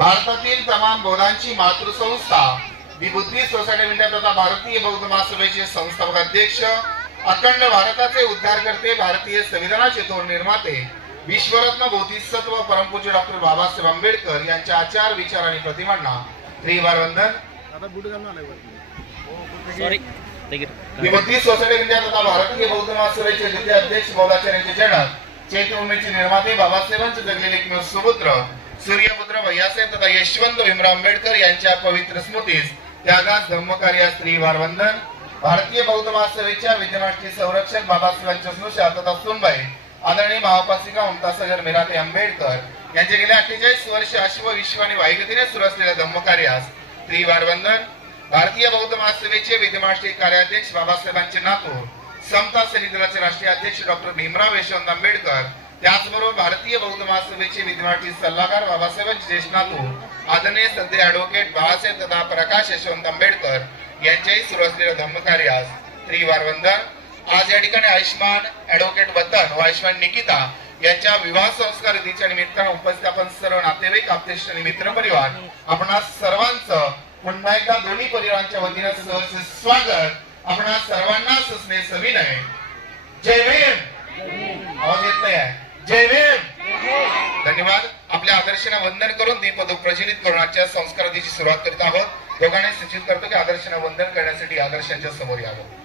भारतातील तमाम बौद्धांची मातृसंस्था विबुद्धी society India तथा भारतीय बौद्ध महासभेचे संस्थापक अध्यक्ष, अखंड भारताचे उद्धारकर्ते, भारतीय संविधानाचे थोर निर्माते, विश्वरत्न बोधिसत्व परमपूज्य डॉक्टर बाबासाहेब आंबेडकर यांच्या आचार विचार आणि प्रतिमांना त्रिवार वंदन. विबुद्धी सोसायटी इंडिया तथा भारतीय बौद्ध महासभेचे द्वितीय अध्यक्ष बौद्धाचार्यांचे जनक, चैत्यभूमीचे निर्माते, बाबासाहेबांचे जगलेले एकमेव सुपुत्र, सूर्यपुत्र भैयासाहेब तथा यशवंत भीमराव आंबेडकर यांच्या पवित्र स्मृतीस त्यागास धम्मकार्यास त्रिवार वंदन. भारतीय बौद्ध महासभेच्या विद्यमानचे संरक्षक बाबासाहेबांच्या स्नुषा तथा सुनबाई आदरणीय महाउपासिका ममतासागर मेराते आंबेडकर यांचे गेल्या 48 वर्ष अश्व विश्व आणि वायुगतीने सुरू असलेल्या धम्मकार्यास त्रिवार वंदन. भारतीय बौद्ध महासभेचे विद्यमान कार्याध्यक्ष बाबासाहेबांचे नातू, समता सैनिक दलाचे राष्ट्रीय अध्यक्ष डॉक्टर भीमराव यशवंत आंबेडकर, त्याचबरोबर भारतीय बौद्ध महासभेचे विद्यमान सल्लागार बाबासाहेबांचे ज्येष्ठ नातू आदरणीय संत ॲडव्होकेट बाळासाहेब तथा प्रकाश यशवंत आंबेडकर यांच्याही सुरू असलेल्या धम्मकार्यास त्रिवार वंदन. आज या ठिकाणी आयुष्मान ॲडव्होकेट वतन व आयुष्मान निकिता यांच्या विवाह संस्कार विधीच्या निमित्ताने उपस्थित आपण सर्व नातेवाईक, आप्तेष्ट आणि मित्र परिवार आपणा सर्वांचं पुन्हा एकदा दोन्ही परिवारांच्या वतीने स्वागत. आपणा सर्वांना सुस्नेह सविनय जय भीम. आवाज येत नाही आहे. जय भीम. धन्यवाद. आपल्या आदर्शांना वंदन करून दीपधूप प्रज्वलित करून आजच्या संस्काराची सुरुवात करीत आहोत. दोघांनी सूचित करतो की आदर्शांना वंदन करण्यासाठी आदर्शांच्या समोर यावं.